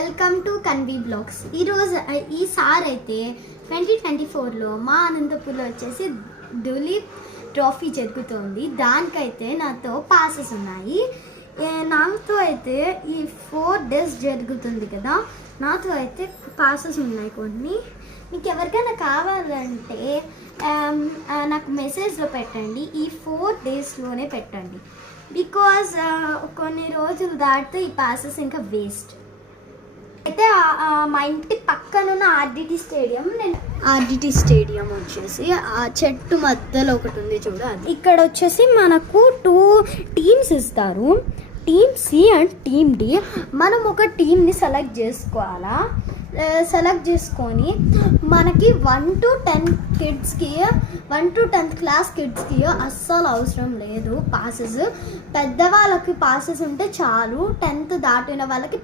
Welcome to కన్వీ blogs. ఈసారి అయితే 2024లో మా అనంతపూర్లో వచ్చేసి దులీప్ ట్రోఫీ జరుగుతుంది. దానికైతే నాతో పాసెస్ ఉన్నాయి. నాతో అయితే ఈ 4 days జరుగుతుంది కదా, నాతో అయితే పాసెస్ ఉన్నాయి కొన్ని. మీకు ఎవరికైనా కావాలంటే నాకు మెసేజ్లో పెట్టండి. ఈ 4 daysలోనే పెట్టండి, బికాజ్ కొన్ని రోజులు దాటితే ఈ పాసెస్ ఇంకా వేస్ట్. అయితే మా ఇంటి పక్కనున్న ఆర్డిటి స్టేడియం వచ్చేసి ఆ చెట్టు మధ్యలో ఒకటి ఉంది చూడ. ఇక్కడ వచ్చేసి మనకు 2 teams ఇస్తారు, team C and team D. మనం ఒక టీమ్ని సెలెక్ట్ చేసుకోవాలా. సెలెక్ట్ చేసుకొని మనకి 1 to 10th క్లాస్ కిడ్స్కి అస్సలు అవసరం లేదు పాసెస్. పెద్దవాళ్ళకి పాసెస్ ఉంటే చాలు, 10th దాటిన వాళ్ళకి